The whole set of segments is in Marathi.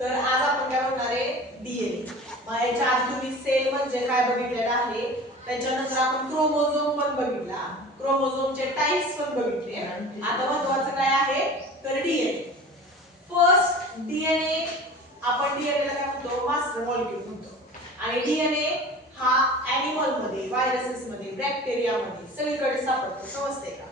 तर आज आपण काय बघणार आहे डीएनए. मग याच्या आधी तुम्ही सेल म्हणजे काय बघितलेलं आहे, त्याच्यानंतर आपण क्रोमोझोम पण बघितला, क्रोमोझोमचे टाइप्स पण बघितले. आता महत्त्वाचं काय आहे तर डीएनए. फर्स्ट डीएनए, आपण डीएनए ला काय म्हणतो मास्टर मॉलिक्यूल म्हणतो. आणि डीएनए हा ॲनिमल मध्ये, व्हायरसेस मध्ये, बॅक्टेरिया मध्ये सगळीकडे सापडतो. समजते का?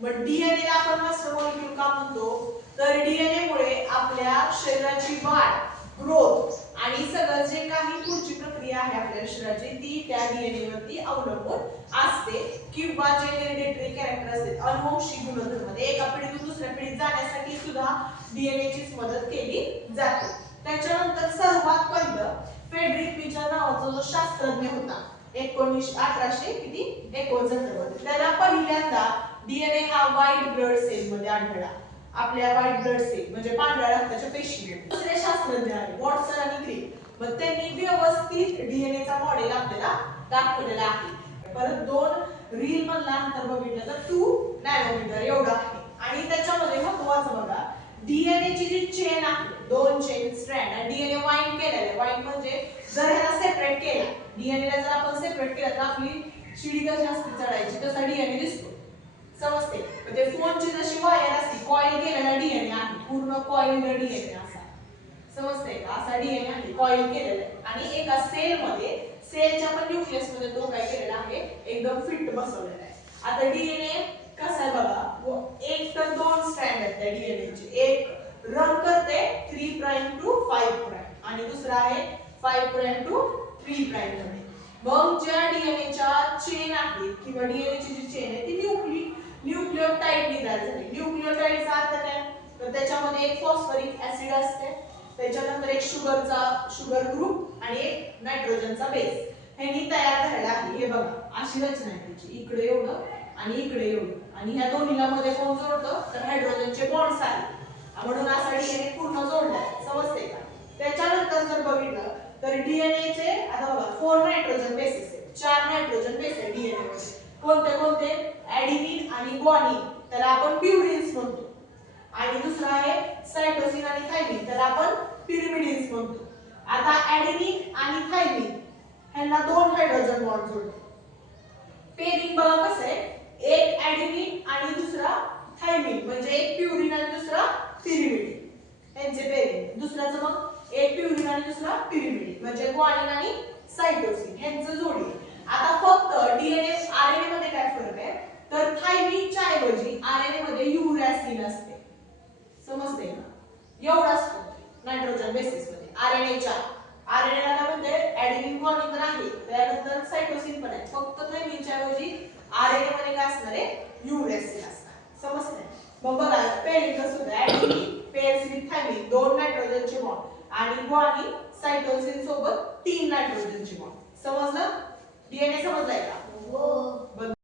मग डीएनए ला आपण मास्टर मॉलिक्यूल का म्हणतो तर डीएनए मुळे आपल्या शरीराची वाढ, ग्रोथ आणि सगळं जे काही पुढची प्रक्रिया आहे आपल्या शरीराची ती त्या डीएनए वरती अवलंबून असते. किंवा जे हेरिडिटरी कॅरेक्टर असते, अनुवंशिक गुणधर्म, एका पिढीतून दुसऱ्या पिढीत जाण्यासाठी सुद्धा डीएनए चीच मदत केली जाते. त्याच्यानंतर सर्वात पहिलं फ्रेडरिक विचर नावाचा जो शास्त्रज्ञ होता 1869 मध्ये, त्याला पहिल्यांदा डीएनए हा व्हाईट ब्लड सेल मध्ये आढळला. आपल्या व्हाईट ब्लड सेल म्हणजे पांढऱ्या रक्ताच्या पेशी. दुसरे शास्त्रज्ञ आहे वॉटसन आणि क्रिक. मग त्यांनी व्यवस्थित डीएनए चा मॉडेल आपल्याला दाखवलेला आहे. परत दोन रील मधला अंतर बघितलं तर 2 नॅनोमीटर एवढा आहे. आणि त्याच्यामध्ये महत्त्वाचं बघा, डीएनए ची जी चेन आहे, दोन चेन स्ट्रँड आणि डीएनए वाइंड केलेला आहे. वाइंड म्हणजे जर ह्याला सेपरेट केला, डीएनए ला जर आपण सेपरेट केलं तर आपली शिडी कशी असते चढायची तसा डीएनए दिसतो. समजते? म्हणजे फोनची जशी वायर असते कॉइल केलेला डीएनए आहे, पूर्ण कॉइल डीएनए असा. समजते का? असा डीएनए आहे कॉइल केलेला आहे. आणि एका सेल मध्ये, सेलच्या पण न्यूक्लियस मध्ये तो काय केलेला आहे एकदम फिट बसवलेला आहे. आता डीएनए कसा आहे बघा, एक तर दोन स्ट्रँड आहेत त्या डीएनए चे. एक रन करते 3 प्राइम टू 5 प्राइम आणि दुसरा आहे 5 प्राइम टू 3 प्राइम मध्ये. मग ज्या डीएनए च्या चेन आहे किंवा डीएनए ची जी चेन आहे ती न्यूक्लियोटाइड तयार झाली. न्यूक्लियोटाइडचा अर्थ काय तर त्याच्यामध्ये एक फॉस्फरिक ऍसिड असते, त्याच्यानंतर एक शुगर ग्रुप आणि एक नायट्रोजनचा बेस. ह्यांनी तयार झालेला आहे. हे बघा अशी रचना आहे त्याची, इकडे एवढं आणि इकडे एवढं आणि ह्या दोन्हीला मध्ये कोण जोडतं तर हायड्रोजनचे बॉन्ड्स आहेत. म्हणून असा डीएनए पूर्ण जोडलाय. समजते का? त्याच्यानंतर जर बघितलं तर डीएनए चे आता बघा 4 नायट्रोजन बेसेस आहेत, 4 नायट्रोजन बेस आहे डीएनए मध्ये. कोणते कोणते? ॲडेनिन आणि ग्वानिन, त्याला आपण प्युरिन्स म्हणतो. आणि दुसरा आहे सायटोसिन आणि थायमिन, त्याला आपण पिरिमिडिन्स म्हणतो. आता ॲडेनिन आणि थायमिन ह्यांना 2 हायड्रोजन बॉन्ड जोडतात. पेरिंग बघा कसं आहे, एक ॲडेनिन आणि दुसरा थायमिन म्हणजे एक प्युरिन आणि दुसरा पिरिमिडिन, यांचे पेरिंग. दुसऱ्याचं मग एक प्युरिन आणि दुसरा पिरिमिडिन म्हणजे ग्वानिन आणि सायटोसिन यांचं जोडी. आता फक्त डीएनए आरएनए मध्ये काय फरक आहे तर थायमिनच्या ऐवजी आरएनए मध्ये युरॅसिन असते. समजते का? एवढाच नायट्रोजन बेसिस मध्ये आरएनए ला काय म्हणते ॲडेनिन ग्वानिन तर आहे, त्यानंतर सायटोसिन पण आहे. फक्त थायमिनच्या ऐवजी आरएनए मध्ये काय असणार आहे युरॅसिन असणार. समजते? मग बघा पेरिंग कसं होतं, ॲडेनिन पेअर्स विथ थायमिन 2 नायट्रोजनचे बॉन्ड आणि ग्वानिन सायटोसिन सोबत 3 नायट्रोजनचे बॉन्ड. समजलं? डीएनए समजलाय का? हो.